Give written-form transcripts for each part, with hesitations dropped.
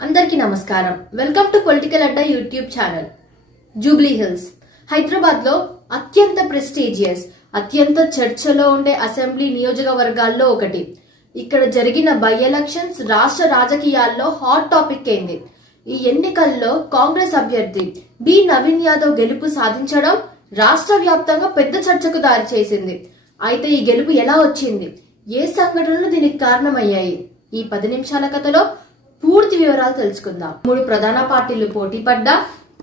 అందరికీ నమస్కారం. Welcome to political Adda YouTube channel. Jubilee hills Hyderabad లో అత్యంత ప్రెస్టీజియస్, అత్యంత చర్చలో ఉండే అసెంబ్లీ నియోజకవర్గాల్లో ఒకటి. ఇక్కడ జరిగిన బై ఎలక్షన్స్ రాష్ట్ర రాజకీయాల్లో హాట్ టాపిక్ అయింది. ఈ ఎన్నికల్లో కాంగ్రెస్ అభ్యర్థి బి నవీన్ యాదవ్ గెలుపు సాధించడం రాష్ట్ర వ్యాప్తంగా పెద్ద చర్చకు దారి చేసింది. అయితే ఈ గెలుపు ఎలా వచ్చింది, ఏ సంఘటనలు దీనికి కారణమయ్యాయి, ఈ 10 నిమిషాల కథలో పూర్తి వివరాలు తెలుసుకుందాం. 3 ప్రధాన పార్టీలు పోటీ పడ్డా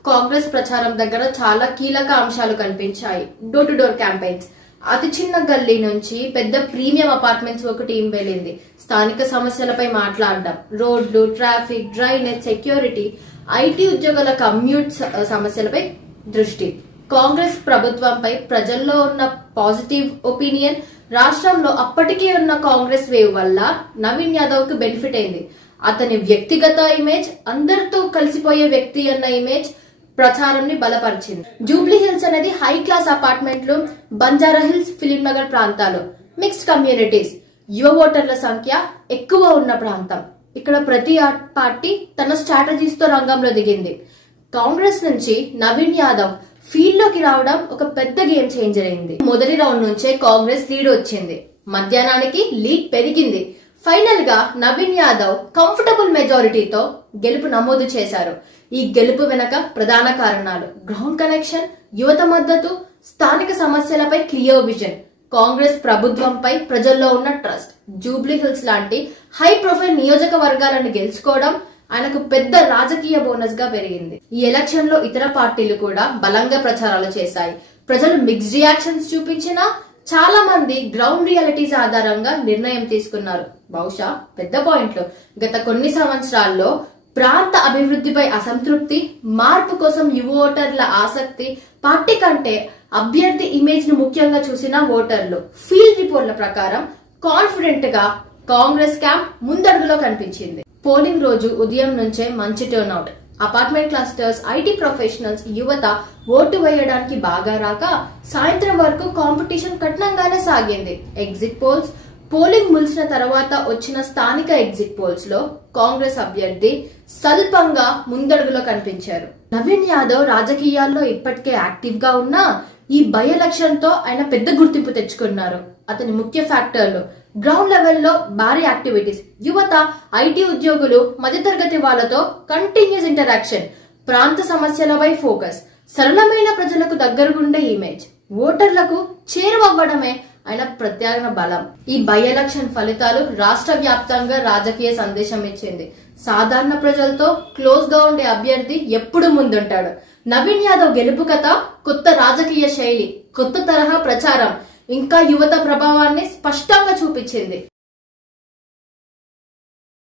కాంగ్రెస్ ప్రచారం దగ్గర చాలా కీలక అంశాలు కనిపించాయి. డోర్ టు డోర్ క్యాంపెయిన్స్, అతి చిన్న గల్లీ నుంచి పెద్ద ప్రీమియం అపార్ట్మెంట్స్ ఒక టీం వెళ్ళింది. స్థానిక సమస్యలపై మాట్లాడడం, రోడ్లు, ట్రాఫిక్, డ్రైనేజ్, సెక్యూరిటీ, ఐటీ ఉద్యోగుల కమ్యూట్ సమస్యలపై దృష్టి. కాంగ్రెస్ ప్రభుత్వంపై ప్రజల్లో ఉన్న పాజిటివ్ ఒపీనియన్, రాష్ట్రంలో అప్పటికే ఉన్న కాంగ్రెస్ వేవ్ వల్ల నవీన్ యాదవ్ కు బెనిఫిట్ అయింది. అతని వ్యక్తిగత ఇమేజ్, అందరితో కలిసిపోయే వ్యక్తి అన్న ఇమేజ్ ప్రచారాన్ని బలపరిచింది. జూబ్లీ హిల్స్ అనేది హై క్లాస్ అపార్ట్మెంట్లు, బంజారా హిల్స్, ఫిలిం నగర్ ప్రాంతాలు, మిక్స్డ్ కమ్యూనిటీస్, యువ ఓటర్ల సంఖ్య ఎక్కువ ఉన్న ప్రాంతం. ఇక్కడ ప్రతి పార్టీ తన స్ట్రాటజీస్ తో రంగంలో దిగింది. కాంగ్రెస్ నుంచి నవీన్ యాదవ్ ఫీల్డ్ లోకి రావడం ఒక పెద్ద గేమ్ చేంజర్ అయింది. మొదటి రౌండ్ నుంచే కాంగ్రెస్ లీడ్ వచ్చింది. మధ్యాహ్నానికి లీడ్ పెరిగింది. ఫైనల్ గా నవీన్ యాదవ్ కంఫర్టబుల్ మెజారిటీతో గెలుపు నమోదు చేశారు. ఈ గెలుపు వెనక ప్రధాన కారణాలు గ్రౌండ్ కనెక్షన్, యువత మద్దతు, స్థానిక సమస్యలపై క్లియర్ విజన్, కాంగ్రెస్ ప్రభుత్వంపై ప్రజల్లో ఉన్న ట్రస్ట్. జూబ్లీ హిల్స్ లాంటి హై ప్రొఫైల్ నియోజకవర్గాలను గెలుచుకోవడం ఆయనకు పెద్ద రాజకీయ బోనస్ గా పెరిగింది. ఈ ఎలక్షన్ లో ఇతర పార్టీలు కూడా బలంగా ప్రచారాలు చేశాయి. ప్రజలు మిక్స్డ్ రియాక్షన్స్ చూపించినా చాలా మంది గ్రౌండ్ రియాలిటీస్ ఆధారంగా నిర్ణయం తీసుకున్నారు. బహుశా పెద్ద పాయింట్లు, గత కొన్ని సంవత్సరాల్లో ప్రాంత అభివృద్ధిపై అసంతృప్తి, మార్పు కోసం యువ ఓటర్ల ఆసక్తి, పార్టీ కంటే అభ్యర్థి ఇమేజ్ ను ముఖ్యంగా చూసిన ఓటర్లు ఫీల్డ్ రిపోర్ట్ల ప్రకారం కాన్ఫిడెంట్ గా కాంగ్రెస్ క్యాంప్ ముందడుగులో కనిపించింది. పోలింగ్ రోజు ఉదయం నుంచే మంచి turnout. Apartment clusters, IT professionals, యువత ఓటు వేయడానికి బాగా రాక సాయంత్రం వరకు కాంపిటీషన్ కఠినంగానే సాగింది. ఎగ్జిట్ పోల్స్, పోలింగ్ ముగిసిన తర్వాత వచ్చిన స్థానిక ఎగ్జిట్ పోల్స్ లో కాంగ్రెస్ అభ్యర్థి స్వల్పంగా ముందడుగులో కనిపించారు. నవీన్ యాదవ్ రాజకీయాల్లో ఇప్పటికే యాక్టివ్ గా ఉన్నా ఈ బై ఎలక్షన్ తో ఆయన పెద్ద గుర్తింపు తెచ్చుకున్నారు. అతని ముఖ్య ఫ్యాక్టర్లు గ్రౌండ్ లెవెల్లో భారీ యాక్టివిటీస్, యువత, ఐటీ ఉద్యోగులు, మధ్యతరగతి వాళ్లతో కంటిన్యూస్ ఇంటరాక్షన్, ప్రాంత సమస్యలపై ఫోకస్, సరళమైన ప్రజలకు దగ్గరగుండే ఇమేజ్, ఓటర్లకు చేరువవ్వడమే ఆయన ప్రత్యేక బలం. ఈ బై ఎలక్షన్ ఫలితాలు రాష్ట్ర వ్యాప్తంగా రాజకీయ సందేశం ఇచ్చింది. సాధారణ ప్రజలతో క్లోజ్ గా ఉండే అభ్యర్థి ఎప్పుడు ముందుంటాడు. నవీన్ యాదవ్ గెలుపు కథ కొత్త రాజకీయ శైలి, కొత్త తరహా ప్రచారం, ఇంకా యువత ప్రభావాన్ని స్పష్టంగా చూపించింది.